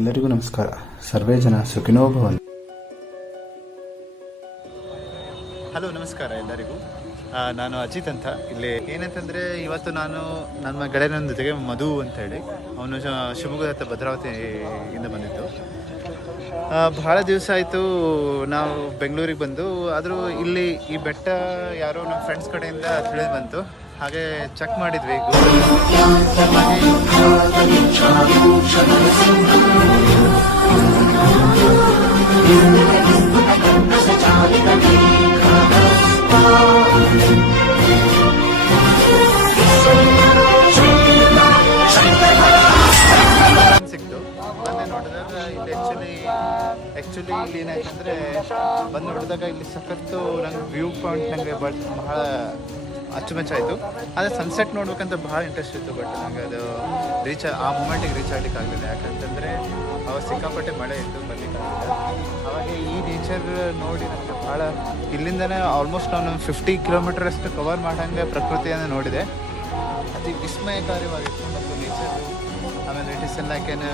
ಎಲ್ಲರಿಗೂ ನಮಸ್ಕಾರ. ಸರ್ವೇ ಜನ ಸುಖಿನೋ ಭವಂತು. ಹಲೋ ನಮಸ್ಕಾರ ಎಲ್ಲರಿಗೂ. ನಾನು ಅಜಿತ್ ಅಂತ. ಇಲ್ಲಿ ಏನಂತಂದ್ರೆ ಇವತ್ತು ನಾನು ನನ್ನ ಗೆಳೆಯನ ಜೊತೆಗೆ ಮಧು ಅಂತ ಹೇಳಿ ಅವನು ಶ- ಭದ್ರಾವತಿ ಇಂದ ಆ, ಬಹಳ ದಿವಸ ಆಯಿತು ನಾವು ಬೆಂಗಳೂರಿಗೆ ಬಂದು ಆದರೂ ಇಲ್ಲಿ ಈ ಬೆಟ್ಟ ಯಾರೋ ನಮ್ಮ ಫ್ರೆಂಡ್ಸ್ ಕಡೆಯಿಂದ ತಿಳಿದು ಬಂತು. ಹಾಗೆ ಚೆಕ್ ಮಾಡಿದ್ವಿ. ಸಿಕ್ತು ಇಲ್ಲಿ ಆ್ಯಕ್ಚುಲಿ ಆ್ಯಕ್ಚುಲಿ ಇಲ್ಲಿ ಏನಾಯ್ತಂದರೆ ಬಂದು ನೋಡಿದಾಗ ಇಲ್ಲಿ ಸಖತ್ತು ನಂಗೆ ವ್ಯೂ ಪಾಯಿಂಟ್ ನನಗೆ ಬಹಳ ಅಚ್ಚುಮೆಚ್ಚಾಯಿತು. ಆದರೆ ಸನ್ಸೆಟ್ ನೋಡ್ಬೇಕಂತ ಭಾಳ ಇಂಟ್ರೆಸ್ಟ್ ಇತ್ತು ಬಟ್ ನನಗೆ ಅದು ರೀಚ್ ಆ ಮೂಮೆಂಟಿಗೆ ರೀಚ್ ಆಗ್ಲಿಕ್ಕೆ ಆಗಲಿಲ್ಲ ಯಾಕಂತಂದರೆ ಸಿಕ್ಕಾಪಟ್ಟೆ ಮಳೆ ಇತ್ತು ಬರ್ಲಿಕ್ಕಾಗಲಿಲ್ಲ ಅವಾಗ ಈ ನೇಚರ್ ನೋಡಿ ನನಗೆ ಭಾಳ ಇಲ್ಲಿಂದನೇ ಆಲ್ಮೋಸ್ಟ್ ನಾನು ಫಿಫ್ಟಿ ಕಿಲೋಮೀಟರ್ ಅಷ್ಟು ಕವರ್ ಮಾಡಂಗೆ ಪ್ರಕೃತಿಯನ್ನು ನೋಡಿದೆ. ಅತಿ ವಿಸ್ಮಯಕಾರಿವಾಗಿತ್ತು ಮತ್ತು ನೇಚರ್ ಆಮೇಲೆ it is like an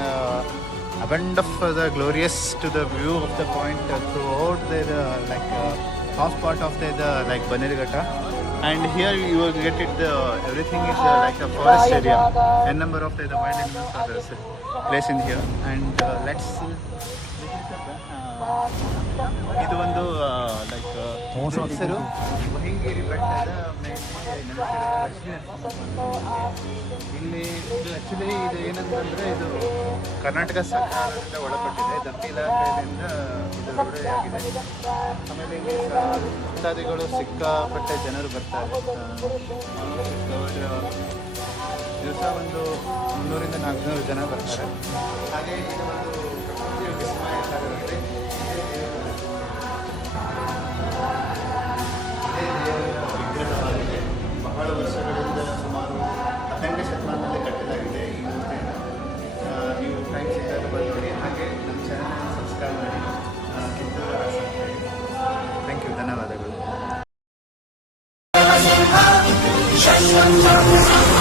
abound of the glorious to the view of the point throughout the like half part of the like Bannerghatta and here you will get it the everything is like a forest area an number of the uh, animals in here. And uh, let's let's ಇದು ಒಂದು like ಹೆಸರು ಮಹಿಂಗೇರಿ ಬೆಟ್ಟದ ಇಲ್ಲಿ ಇದು actually ಇದು ಏನಂತಂದರೆ ಇದು ಕರ್ನಾಟಕ ಸರ್ಕಾರದಿಂದ ಒಳಪಟ್ಟಿದೆ. ದತ್ತಿ ಇಲಾಖೆಯಿಂದ ಇದು ಆಗಿದೆ ಆಮೇಲೆ ಭಕ್ತಾದಿಗಳು ಸಿಕ್ಕಾಪಟ್ಟೆ ಜನರು ಬರ್ತಾರೆ. ದಿವಸ ಒಂದು ಮುನ್ನೂರಿಂದ ನಾಲ್ಕುನೂರು ಜನ ಬರ್ತಾರೆ. ಹಾಗೆ Just